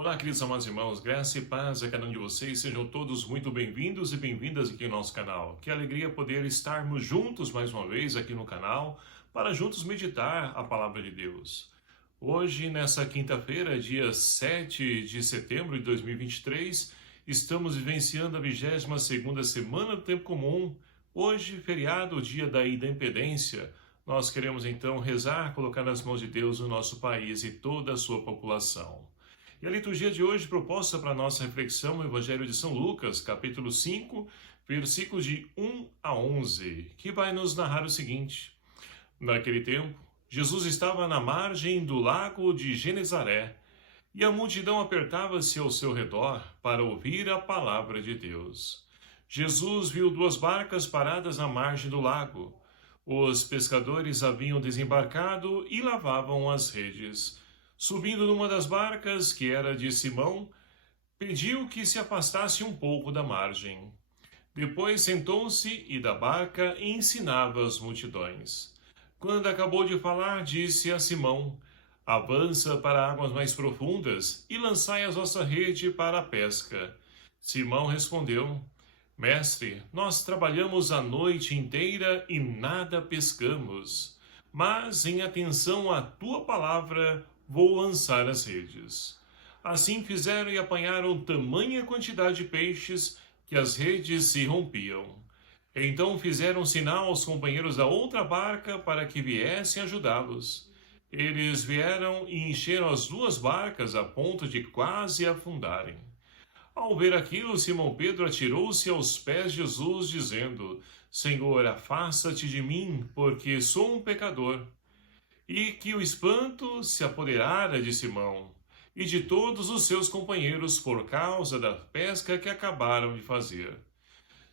Olá, queridos amados irmãos, graça e paz a cada um de vocês, sejam todos muito bem-vindos e bem-vindas aqui no nosso canal. Que alegria poder estarmos juntos mais uma vez aqui no canal, para juntos meditar a Palavra de Deus. Hoje, nessa quinta-feira, dia 7 de setembro de 2023, estamos vivenciando a 22ª semana do Tempo Comum. Hoje, feriado, dia da Independência. Nós queremos então rezar, colocar nas mãos de Deus o nosso país e toda a sua população. E a liturgia de hoje proposta para a nossa reflexão no Evangelho de São Lucas, capítulo 5, versículos de 1 a 11, que vai nos narrar o seguinte. Naquele tempo, Jesus estava na margem do lago de Genezaré, e a multidão apertava-se ao seu redor para ouvir a palavra de Deus. Jesus viu duas barcas paradas na margem do lago. Os pescadores haviam desembarcado e lavavam as redes. Subindo numa das barcas, que era de Simão, pediu que se afastasse um pouco da margem. Depois sentou-se e da barca ensinava as multidões. Quando acabou de falar, disse a Simão: avança para águas mais profundas e lançai a vossa rede para a pesca. Simão respondeu: Mestre, nós trabalhamos a noite inteira e nada pescamos, mas em atenção à tua palavra vou lançar as redes. Assim fizeram e apanharam tamanha quantidade de peixes que as redes se rompiam. Então fizeram sinal aos companheiros da outra barca para que viessem ajudá-los. Eles vieram e encheram as duas barcas a ponto de quase afundarem. Ao ver aquilo, Simão Pedro atirou-se aos pés de Jesus, dizendo: Senhor, afasta-te de mim, porque sou um pecador. E que o espanto se apoderara de Simão e de todos os seus companheiros por causa da pesca que acabaram de fazer.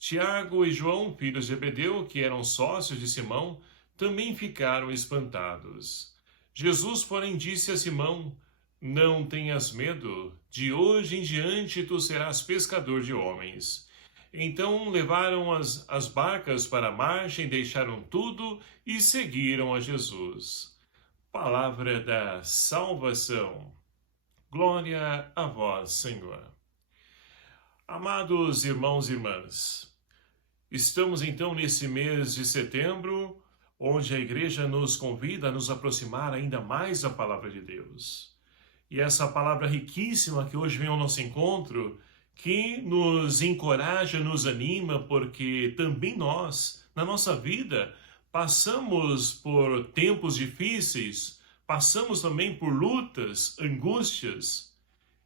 Tiago e João, filhos de Zebedeu, que eram sócios de Simão, também ficaram espantados. Jesus, porém, disse a Simão: Não tenhas medo, de hoje em diante tu serás pescador de homens. Então levaram as barcas para a margem, deixaram tudo e seguiram a Jesus. Palavra da salvação. Glória a vós, Senhor. Amados irmãos e irmãs, estamos então nesse mês de setembro, onde a Igreja nos convida a nos aproximar ainda mais da Palavra de Deus. E essa palavra riquíssima que hoje vem ao nosso encontro, que nos encoraja, nos anima, porque também nós, na nossa vida, passamos por tempos difíceis, passamos também por lutas, angústias,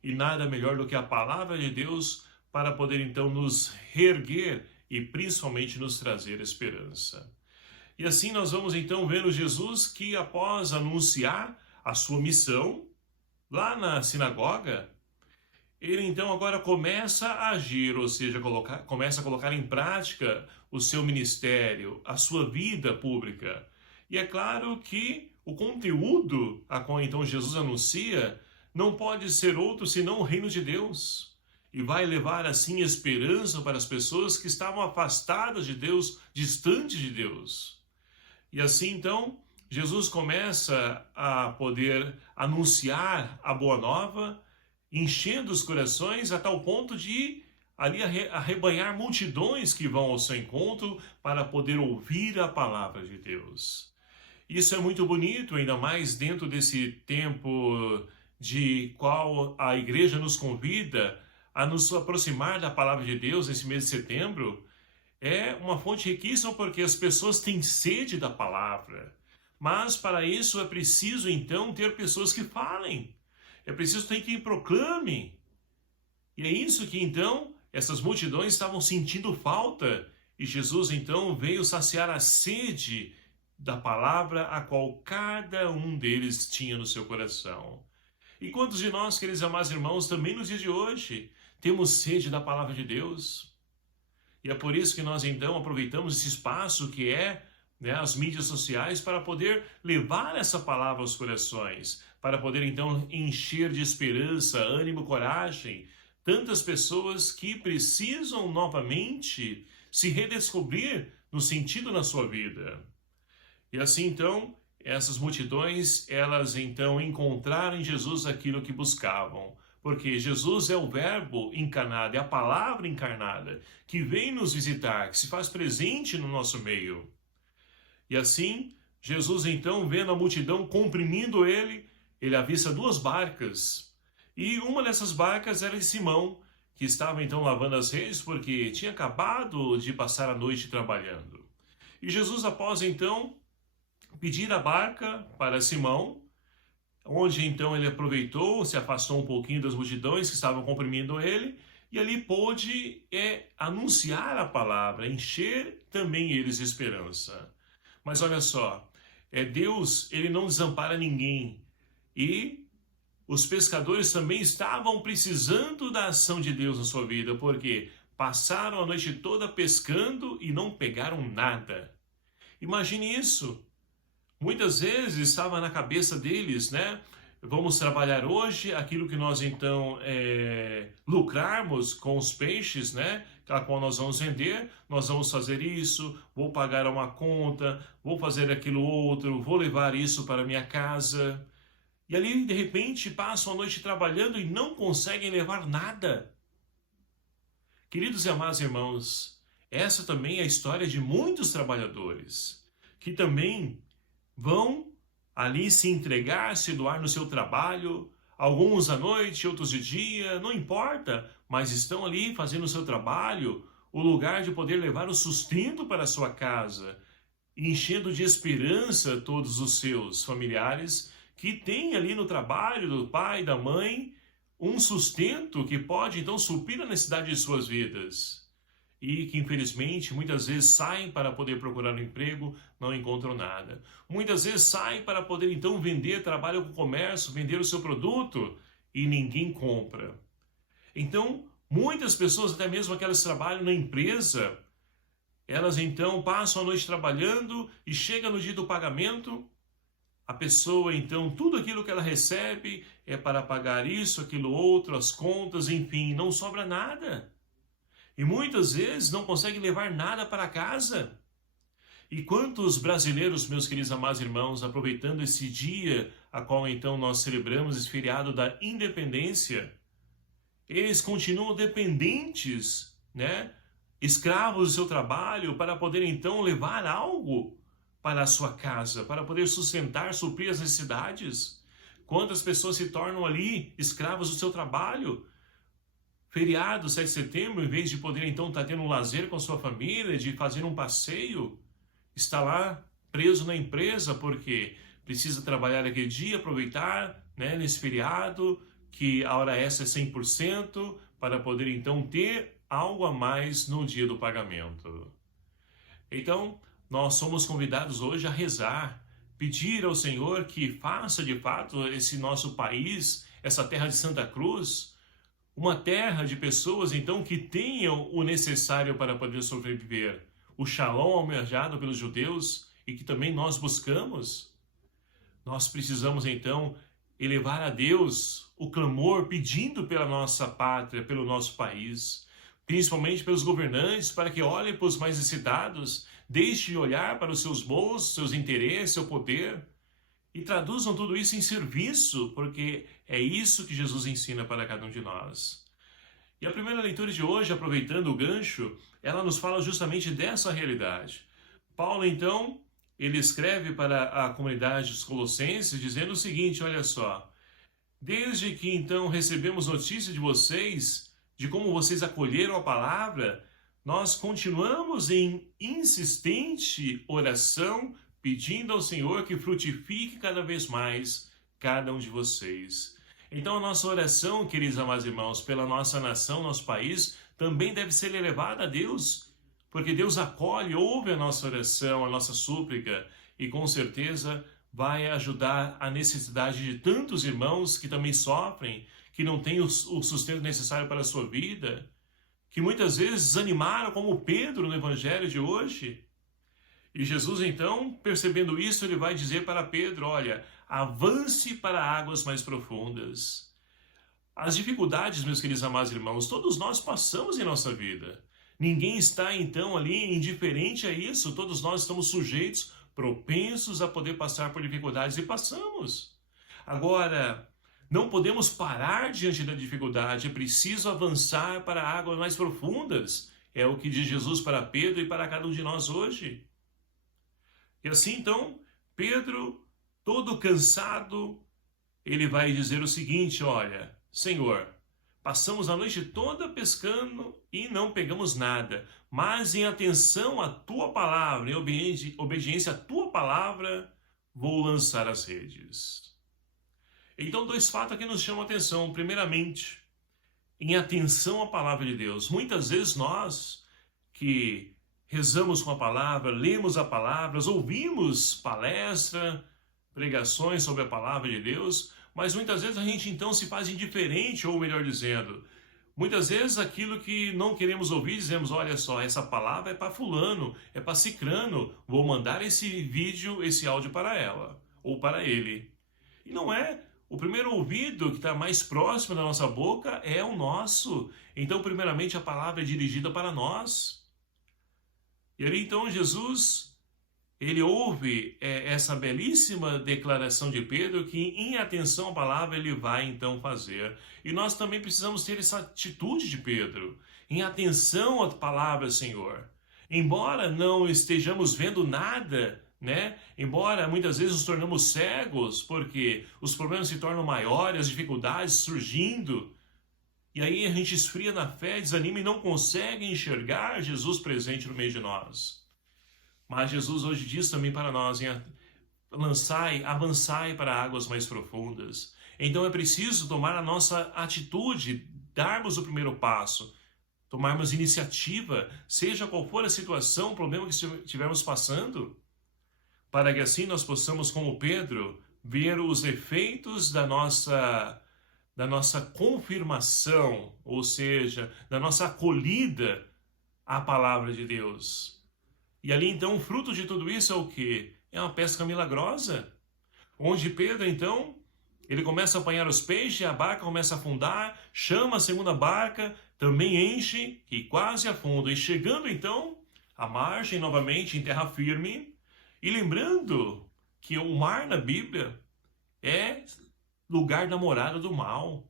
e nada melhor do que a palavra de Deus para poder então nos reerguer e principalmente nos trazer esperança. E assim nós vamos então vendo Jesus que após anunciar a sua missão lá na sinagoga, ele então agora começa a agir, ou seja, começa a colocar em prática o seu ministério, a sua vida pública. E é claro que o conteúdo a qual então Jesus anuncia não pode ser outro senão o reino de Deus. E vai levar assim esperança para as pessoas que estavam afastadas de Deus, distantes de Deus. E assim então, Jesus começa a poder anunciar a boa nova, enchendo os corações a tal ponto de ali arrebanhar multidões que vão ao seu encontro para poder ouvir a palavra de Deus. Isso é muito bonito, ainda mais dentro desse tempo de qual a Igreja nos convida a nos aproximar da palavra de Deus nesse mês de setembro. É uma fonte riquíssima porque as pessoas têm sede da palavra. Mas para isso é preciso então ter pessoas que falem. É preciso ter quem proclame. E é isso que então essas multidões estavam sentindo falta. E Jesus então veio saciar a sede da palavra a qual cada um deles tinha no seu coração. E quantos de nós, queridos e amados irmãos, também nos dias de hoje, temos sede da palavra de Deus? E é por isso que nós então aproveitamos esse espaço que é as mídias sociais para poder levar essa palavra aos corações, para poder então encher de esperança, ânimo, coragem, tantas pessoas que precisam novamente se redescobrir no sentido na sua vida. E assim então, essas multidões, elas então encontraram em Jesus aquilo que buscavam, porque Jesus é o Verbo encarnado, é a palavra encarnada, que vem nos visitar, que se faz presente no nosso meio. E assim, Jesus então, vendo a multidão comprimindo ele avista duas barcas. E uma dessas barcas era de Simão, que estava então lavando as redes, porque tinha acabado de passar a noite trabalhando. E Jesus, após então pedir a barca para Simão, onde então ele aproveitou, se afastou um pouquinho das multidões que estavam comprimindo ele, e ali pôde anunciar a palavra, encher também eles de esperança. Mas olha só, Deus, ele não desampara ninguém, e os pescadores também estavam precisando da ação de Deus na sua vida, porque passaram a noite toda pescando e não pegaram nada. Imagine isso. Muitas vezes estava na cabeça deles, né? Vamos trabalhar hoje, aquilo que nós então lucrarmos com os peixes, né? A qual nós vamos vender, nós vamos fazer isso, vou pagar uma conta, vou fazer aquilo outro, vou levar isso para minha casa. E ali, de repente, passam a noite trabalhando e não conseguem levar nada. Queridos e amados irmãos, essa também é a história de muitos trabalhadores, que também vão ali se entregar, se doar no seu trabalho, alguns à noite, outros de dia, não importa, mas estão ali fazendo o seu trabalho, o lugar de poder levar o sustento para a sua casa, enchendo de esperança todos os seus familiares que têm ali no trabalho do pai, da mãe, um sustento que pode então suprir a necessidade de suas vidas. E que infelizmente muitas vezes saem para poder procurar um emprego, não encontram nada. Muitas vezes saem para poder então vender, trabalham com comércio, vender o seu produto e ninguém compra. Então, muitas pessoas, até mesmo aquelas que trabalham na empresa, elas então passam a noite trabalhando e chega no dia do pagamento, a pessoa então, tudo aquilo que ela recebe é para pagar isso, aquilo outro, as contas, enfim, não sobra nada. E muitas vezes não conseguem levar nada para casa. E quantos brasileiros, meus queridos amados irmãos, aproveitando esse dia, a qual então nós celebramos esse feriado da independência, eles continuam dependentes, né? Escravos do seu trabalho para poder então levar algo para a sua casa, para poder sustentar, suprir as necessidades. Quantas pessoas se tornam ali escravos do seu trabalho? Feriado, 7 de setembro, em vez de poder então estar tendo um lazer com a sua família, de fazer um passeio, está lá preso na empresa porque precisa trabalhar aquele dia, aproveitar, né, nesse feriado, que a hora extra é 100%, para poder então ter algo a mais no dia do pagamento. Então, nós somos convidados hoje a rezar, pedir ao Senhor que faça de fato esse nosso país, essa terra de Santa Cruz, uma terra de pessoas, então, que tenham o necessário para poder sobreviver. O shalom almejado pelos judeus e que também nós buscamos. Nós precisamos, então, elevar a Deus o clamor pedindo pela nossa pátria, pelo nosso país, principalmente pelos governantes, para que olhem para os mais necessitados, deixem de olhar para os seus bolsos, seus interesses, seu poder, e traduzam tudo isso em serviço, porque é isso que Jesus ensina para cada um de nós. E a primeira leitura de hoje, aproveitando o gancho, ela nos fala justamente dessa realidade. Paulo, então, ele escreve para a comunidade dos Colossenses, dizendo o seguinte, olha só, desde que então recebemos notícia de vocês, de como vocês acolheram a palavra, nós continuamos em insistente oração, pedindo ao Senhor que frutifique cada vez mais cada um de vocês. Então a nossa oração, queridos amados irmãos, pela nossa nação, nosso país, também deve ser elevada a Deus, porque Deus acolhe, ouve a nossa oração, a nossa súplica, e com certeza vai ajudar a necessidade de tantos irmãos que também sofrem, que não têm o sustento necessário para a sua vida, que muitas vezes desanimaram, como Pedro no Evangelho de hoje. E Jesus, então, percebendo isso, ele vai dizer para Pedro, olha, avance para águas mais profundas. As dificuldades, meus queridos amados irmãos, todos nós passamos em nossa vida. Ninguém está, então, ali indiferente a isso. Todos nós estamos sujeitos, propensos a poder passar por dificuldades e passamos. Agora, Não podemos parar diante da dificuldade, é preciso avançar para águas mais profundas. É o que diz Jesus para Pedro e para cada um de nós hoje. E assim então, Pedro, todo cansado, ele vai dizer o seguinte: olha, Senhor, passamos a noite toda pescando e não pegamos nada, mas em atenção à tua palavra, em obediência à tua palavra, vou lançar as redes. Então, dois fatos aqui nos chamam a atenção. Primeiramente, em atenção à palavra de Deus. Muitas vezes nós que rezamos com a palavra, lemos a palavra, ouvimos palestra, pregações sobre a palavra de Deus, mas muitas vezes a gente então se faz indiferente, ou melhor dizendo, muitas vezes aquilo que não queremos ouvir, dizemos: olha só, essa palavra é para fulano, é para cicrano, vou mandar esse vídeo, esse áudio para ela, ou para ele. E não é. O primeiro ouvido que está mais próximo da nossa boca é o nosso. Então, primeiramente, a palavra é dirigida para nós. E ali, então, Jesus, ele ouve essa belíssima declaração de Pedro, que em atenção à palavra ele vai, então, fazer. E nós também precisamos ter essa atitude de Pedro, em atenção à palavra, Senhor. Embora não estejamos vendo nada, né? Embora muitas vezes nos tornamos cegos, porque os problemas se tornam maiores, as dificuldades surgindo, e aí a gente esfria na fé, desanima e não consegue enxergar Jesus presente no meio de nós. Mas Jesus hoje diz também para nós: avançai para águas mais profundas. Então é preciso tomar a nossa atitude, darmos o primeiro passo, tomarmos iniciativa, seja qual for a situação, o problema que estivermos passando, para que assim nós possamos, como Pedro, ver os efeitos da nossa confirmação, ou seja, da nossa acolhida à palavra de Deus. E ali então o fruto de tudo isso é o quê? É uma pesca milagrosa, onde Pedro então, ele começa a apanhar os peixes, a barca começa a afundar, chama a segunda barca, também enche e quase afunda. E chegando então à margem novamente, em terra firme. E lembrando que o mar na Bíblia é lugar da morada do mal.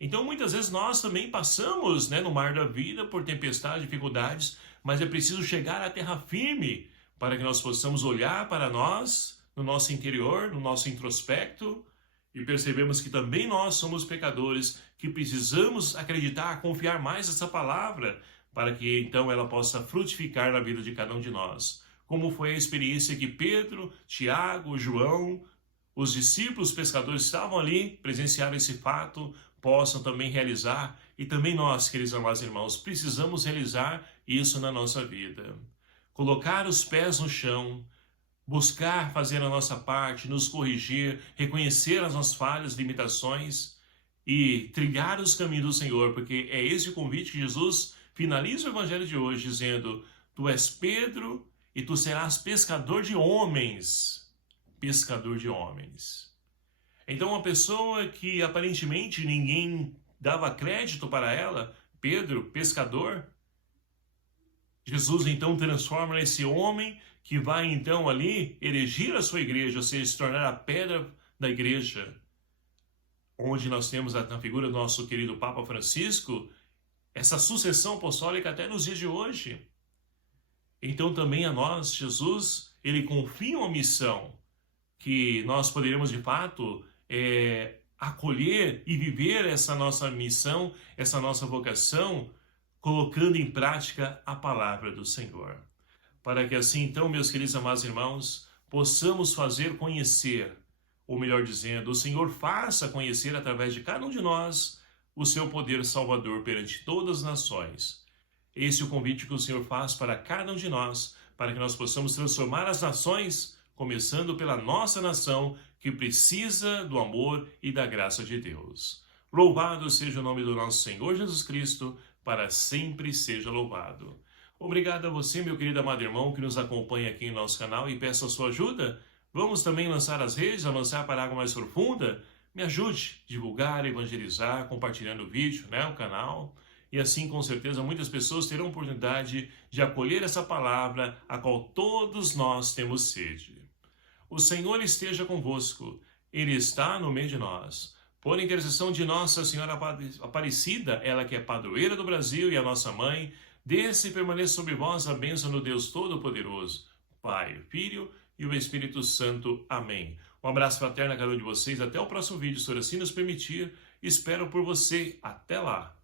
Então muitas vezes nós também passamos, né, no mar da vida por tempestades, dificuldades, mas é preciso chegar à terra firme para que nós possamos olhar para nós, no nosso interior, no nosso introspecto, e percebemos que também nós somos pecadores, que precisamos acreditar, confiar mais nessa palavra, para que então ela possa frutificar na vida de cada um de nós. Como foi a experiência que Pedro, Tiago, João, os discípulos pescadores estavam ali, presenciaram esse fato, possam também realizar. E também nós, queridos amados irmãos, precisamos realizar isso na nossa vida. Colocar os pés no chão, buscar fazer a nossa parte, nos corrigir, reconhecer as nossas falhas, limitações e trilhar os caminhos do Senhor, porque é esse o convite que Jesus finaliza o evangelho de hoje, dizendo: tu és Pedro, e tu serás pescador de homens. Pescador de homens. Então, uma pessoa que aparentemente ninguém dava crédito para ela, Pedro, pescador, Jesus então transforma nesse homem que vai então ali erigir a sua igreja, ou seja, se tornar a pedra da igreja. Onde nós temos na figura do nosso querido Papa Francisco, essa sucessão apostólica até nos dias de hoje. Então também a nós, Jesus, ele confia uma missão que nós poderemos de fato acolher e viver essa nossa missão, essa nossa vocação, colocando em prática a palavra do Senhor. Para que assim então, meus queridos amados irmãos, possamos fazer conhecer, ou melhor dizendo, o Senhor faça conhecer através de cada um de nós o seu poder salvador perante todas as nações. Esse é o convite que o Senhor faz para cada um de nós, para que nós possamos transformar as nações, começando pela nossa nação, que precisa do amor e da graça de Deus. Louvado seja o nome do nosso Senhor Jesus Cristo, para sempre seja louvado. Obrigado a você, meu querido amado irmão, que nos acompanha aqui em nosso canal, e peço a sua ajuda. Vamos também lançar as redes, avançar para a água mais profunda. Me ajude a divulgar, evangelizar, compartilhando o vídeo, o canal. E assim, com certeza, muitas pessoas terão oportunidade de acolher essa palavra a qual todos nós temos sede. O Senhor esteja convosco. Ele está no meio de nós. Por intercessão de Nossa Senhora Aparecida, ela que é padroeira do Brasil e a nossa mãe, desça e permaneça sobre vós a bênção do Deus Todo-Poderoso, Pai, Filho e o Espírito Santo. Amém. Um abraço fraterno a cada um de vocês. Até o próximo vídeo, se assim nos permitir. Espero por você. Até lá.